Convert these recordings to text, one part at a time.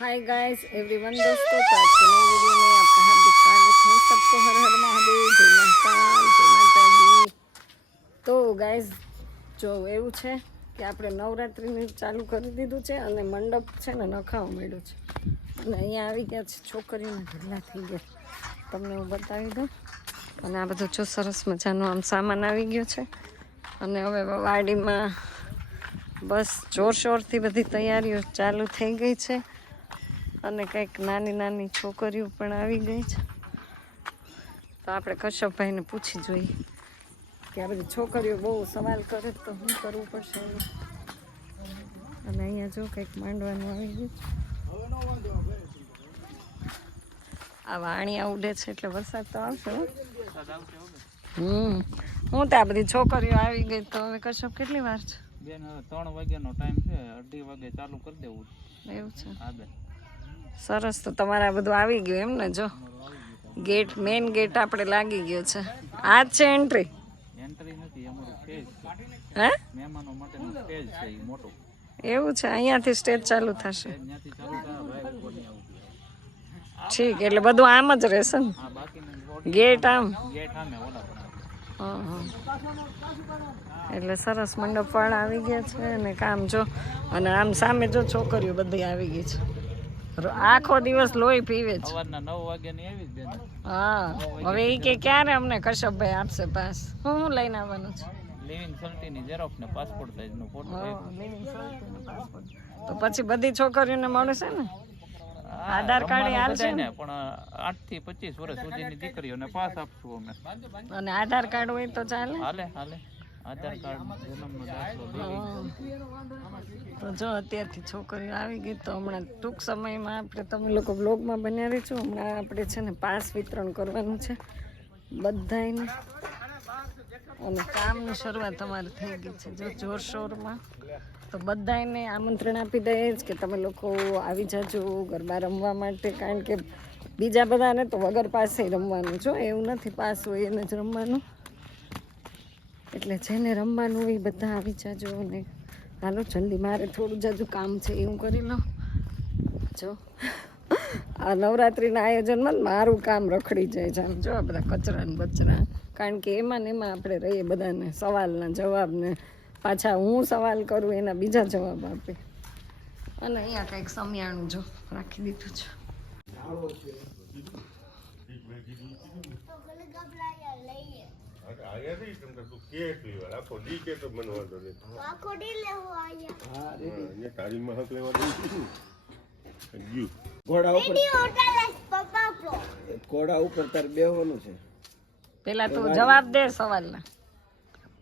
Hi guys everyone दोस्तों, तो आज के नई वीडियो में आपका हार्दिक स्वागत है। सबको हर हर महादेव, जय महाकाल, जय माताजी। તો ગાઈઝ જો એવું છે કે આપણે નવરાત્રિને ચાલુ કરી દીધું છે અને મંડપ છે ને નખાવા માંડ્યું છે અને અહીંયા આવી ગયા છે છોકરીઓને ઢગલા થઈ ગયા. તમને હું બતાવી દઉં. અને આ બધું જો સરસ મજાનો આમ સામાન આવી ગયો છે અને હવે વાડીમાં બસ જોરશોરથી બધી તૈયારીઓ ચાલુ થઈ ગઈ છે અને કંઈક નાની નાની છોકરીઓ પણ આવી ગઈ છે. તો આપણે કશ્યપભાઈને પૂછી જોઈએ કે આ બધી છોકરીઓ બહુ સવાલ કરે તો શું કરવું પડશે. અને અહીંયા જો કંઈક માંડવાનું આવી ગયું. આ વાણિયા ઉડે છે એટલે વરસાદ તો આવશે. હું તો આ બધી છોકરીઓ આવી ગઈ તો હવે કશ્યપ કેટલી વાર છે? 3 વાગ્યાનો ટાઈમ છે, 2:30 વાગે ચાલુ કરી દેવું. એવું છે? હા બેન. સરસ. તો તમારે આ બધું આવી ગયું એમ ને? જો ગેટ, મેઇન ગેટ આપણે લાગી ગયો છે. આ જ છે એન્ટ્રી? એન્ટ્રી નથી, અમારું સ્ટેજ છે. હે? મહેમાનો માટેનું સ્ટેજ છે ઈ મોટું. એવું છે? અહીંયાથી સ્ટેજ ચાલુ થશે? ત્યાંથી ચાલુ થાય ભાઈ ઉપરની આવું. ઠીક, એટલે બધું આમ જ રહેશે ને? હા, બાકીનું ગેટ આમ? ગેટ આમે ઓલા પણ. હા હા. એટલે સરસ મંડપવાળા આવી ગયા છે અને કામ જો. અને આમ સામે જો છોકરીઓ બધી આવી ગઈ છે. આખો દિવસ લોહી પીવે છે. સવારના 9 વાગ્યાની આવી જ બેન. હા, હવે એ કે ક્યારે અમને કશ્યપભાઈ આપશે પાસ? હું લઈને આવવાનું છે? લિવિંગ સર્ટિની ઝેરોક્સ ને પાસપોર્ટ સાઈઝનો ફોટો. તો પછી બધી છોકરીઓને મળશે ને? આધાર કાર્ડ આવશે ને? પણ 8 થી 25 વર્ષ સુધીની દીકરીઓને પાસ આપશું અમે. અને આધાર કાર્ડ હોય તો ચાલે? હાલે આધાર કાર્ડ, જન્મનો દાખલો. તો જો અત્યારથી છોકરીઓ આવી ગઈ તો હમણાં ટૂંક સમયમાં આપણે તમે લોકો બ્લોગમાં બન્યા રહીશું. હમણાં આપણે છે ને પાસ વિતરણ કરવાનું છે બધાને અને કામની શરૂઆત અમારી થઈ ગઈ છે જો જોરશોરમાં. તો બધાને આમંત્રણ આપી દઈએ જ કે તમે લોકો આવી જાજો ગરબા રમવા માટે, કારણ કે બીજા બધાને તો વગર પાસે રમવાનું જો, એવું નથી પાસ હોય એને જ રમવાનું. એટલે જેને રમવાનું હોય બધા આવી જાજો. અને હાલો જલ્દી, મારે થોડું જાજુ કામ છે એ હું કરી લઉં. જો આ નવરાત્રિના આયોજનમાં મારું કામ રખડી જાય છે. આમ જો આ બધા કચરા ને બચરા, કારણ કે એમાં ને એમાં આપણે રહીએ બધાને સવાલના જવાબને, પાછા હું સવાલ કરું એના બીજા જવાબ આપે. અને અહીંયા કંઈક સમિયાણું જો રાખી દીધું છે. ઘોડા ઉપર તારે બેહવાનું છે. પેલા તું જવાબ દે સવાલના,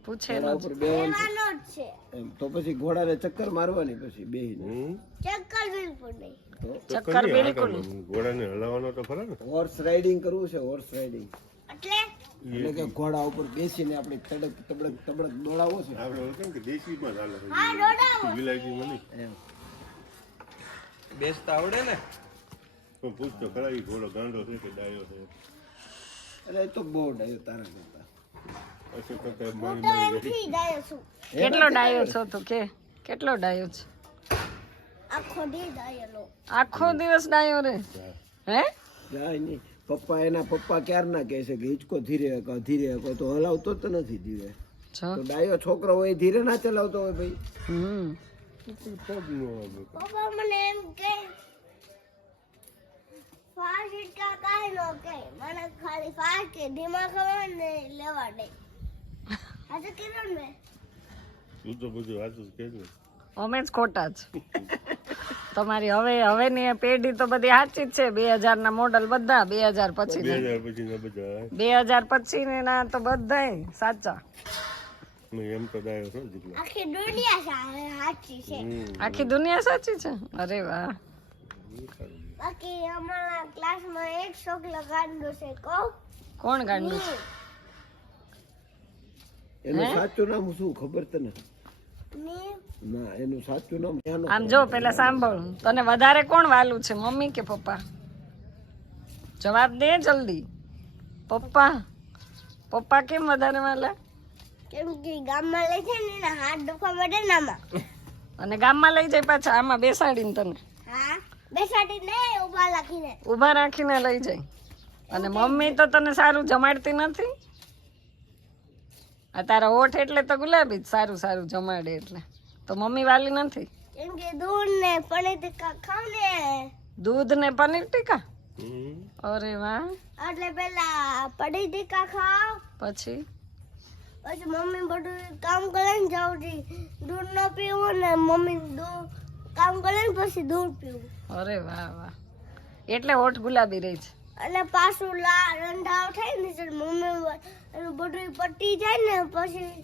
પૂછે ઉપર બેહવાનું છે. તો પછી ઘોડાને ચક્કર મારવાની, પછી બેહીને ચક્કર બિલકુલ. ઘોડાને હલાવવાનો તો ખરા ને? હોર્સ રાઇડિંગ કરવું છે. હોર્સ રાઇડિંગ એટલે કે ઘોડા ઉપર બેસીને આપણે તડક તબડક તબડક દોડાવવો છે. આપણે કેમ કે દેશીમાં ચાલે છે, વિલાયતીમાં નહીં. બેસતા આવડે ને? પણ પૂછતો ખરા ઈ ઘોડો ગાંડો છે કે ડાયો છે? એટલે એ તો બહુ ડાયો તારા કરતા. પછી તો કઈ મળી કેટલો ડાયો છો તું? કે કેટલો ડાયો છે? આખો દિવસ ડાયો રે? હે? જાય નહીં. પપ્પા એના પપ્પા ક્યારના કહે છે કે હિચકો ધીરે ધીરે તો હલાવતો જ નથી ધીરે. તો ડાયો છોકરો હોય ધીરે ના ચલાવતો હોય ભાઈ. પપ્પા મને એમ કે ફાસ્ટ ઇટકા કાઈ નો કે મને ખાલી ફાસ્ટ કે દિમાગ ખબર ને લેવા દે. આજે કિરણ મે તું તો બધું વાંચું કે ને અમે જ ખોટા છે. તમારી હવેની પેઢી તો બધી સાચી જ છે. 2000 ના મોડલ બધા, 2000 પછી 2000 પછીના બધા 2000 પછી ના તો બધાય સાચા. એમ તો ડાયો છે જેટલો. આખી દુનિયા સાચી છે. આખી દુનિયા સાચી છે? અરે વાહ. બાકી અમારા ક્લાસમાં એક છોકરો ગાંડો છે. કોણ ગાંડું છે? એનું સાચું નામ શું ખબર તને? ના, એનું સાચું નામ આમ જો પેલા સાંભળ, તને વધારે કોણ વાલું છે, મમ્મી કે પપ્પા? જવાબ દે જલ્દી. પપ્પા કેમ વધારે વાલા? કેમ કે ગામમાં લઈ છે ને એના હાથ દુખવા માટે નામાં. અને ગામમાં લઈ જાય પાછા આમાં બેસાડીને તને? હા. બેસાડી ને ઉભા રાખીને ઊભા રાખીને લઈ જાય. અને મમ્મી તો તને સારું જમાડતી નથી. આ તારા ઓઠ એટલે તો ગુલાબી જ સારું સારું જમાડે એટલે. તો મમ્મી વાલી નથી. કેમ કે દૂધ ને પનીર ટીકા ખાવ ને. દૂધ ને પનીર ટીકા. અરે વાહ. એટલે પેલા પનીર ટીકા ખાવ પછી મમ્મી બધું કામ કરે ને જલ્દી દૂધ ન પીવું ને મમ્મી દૂધ કામ કરે ને પછી દૂધ પીવું. અરે વાહ વાહ. એટલે હોઠ ગુલાબી રહી છે. અને પાછું રંધાવ થાય ને મમ્મી બધું પટી જાય ને પછી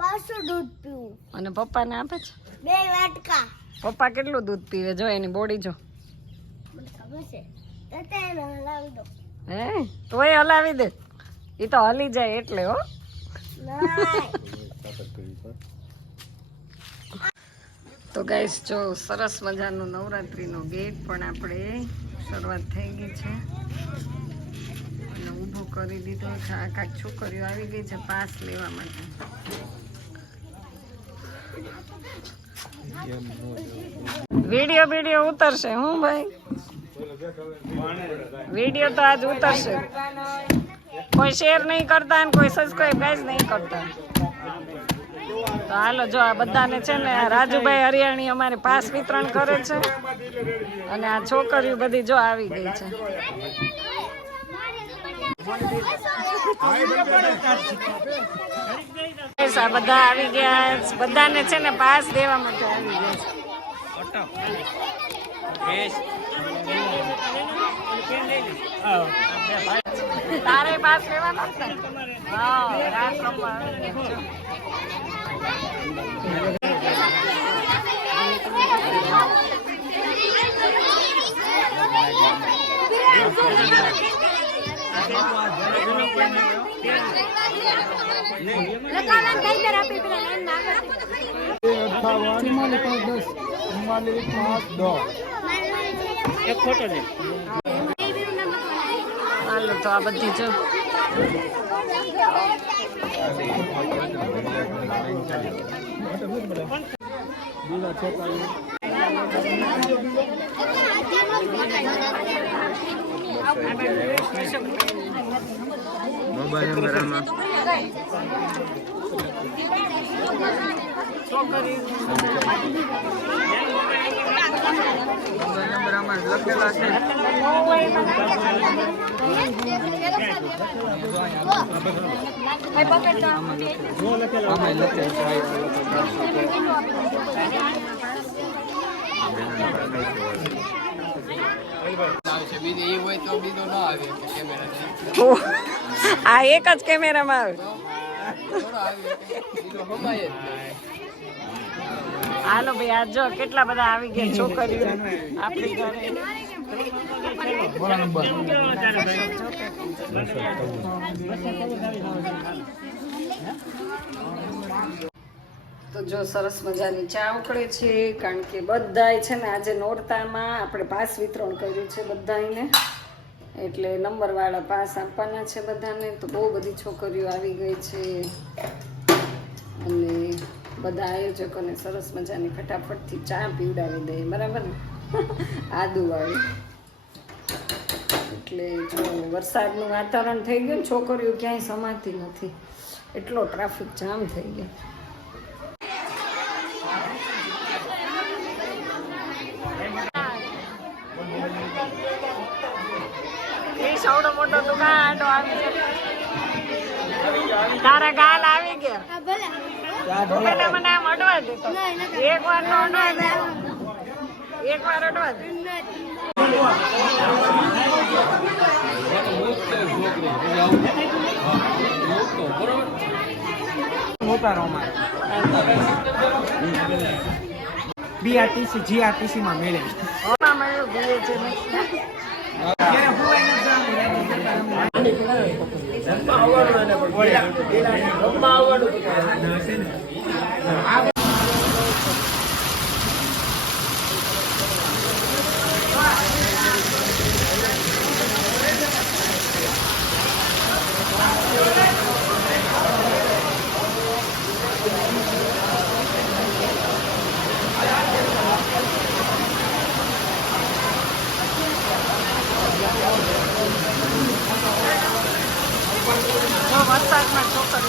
પાછું દૂધ પીવું. અને પપ્પાને આપે છે 2 વાટકા. પપ્પા કેટલું દૂધ પીવે જો એની બોડી જો. મને ખબર છે તતે એને હલાવી દો. હે તોય હલાવી દે. એ તો હલી જાય એટલે હો. તો ગાઈસ જો સરસ મજાનું નવરાત્રીનો ગેટ પણ આપણે શરૂઆત થઈ ગઈ છે અને ઊભો કરી દીધો છે. આ કાંઈક છોકરીઓ આવી ગઈ છે પાસ લેવા માટે. વિડીયો ઉતરશે હું ભાઈ. વિડીયો તો આજ ઉતરશે. કોઈ શેર નહીં કરતા અને કોઈ સબસ્ક્રાઇબ ગાઈસ નહીં કરતા. તો હાલો જો આ બધાને છે ને રાજુભાઈ હરિયાણી અમારે પાસ વિતરણ કરે છે અને આ છોકરીઓ બધી જો આવી ગઈ છે. આ બધા આવી ગયા. બધાને છે ને પાસ દેવા માટે આવી ગયા છે. તારે પાસ લેવાનો છે ને? હા રાત રમવા આવી ગયા છો. હાલો તો આ બધી જો મોબાઈલ નંબર આમાં લખેલા છે. આ એક જ કેમેરામાં આવે. હાલો ભાઈ આ જો કેટલા બધા આવી ગયા છોકરીઓ આપણી ઘરે. તો જો સરસ મજાની ચા ઉકળે છે કારણ કે બધાય છે ને આજે નોરતામાં આપણે પાસ વિતરણ કર્યું છે બધાને. એટલે નંબરવાળા પાસ આપવાના છે બધાને. તો બહુ બધી છોકરીઓ આવી ગઈ છે અને બધા આયોજકોને સરસ મજાની ફટાફટથી ચા પીવડાવી દે બરાબર ને આદુવાળી. એટલે જો વરસાદનું વાતાવરણ થઈ ગયું. છોકરીઓ ક્યાંય સમાતી નથી. એટલો ટ્રાફિક જામ થઈ ગયો. સૌડો મોટો દુકાન આવી ગયો. તારા ગાલ આવી ગયા. પેલા મને આમ અડવા દેતો. એક વાર નો અડવા દે. એક વાર અડવા દે. બીઆરટીસી જીઆરટીસી માં મેળે વરસાદમાં છોકરીઓ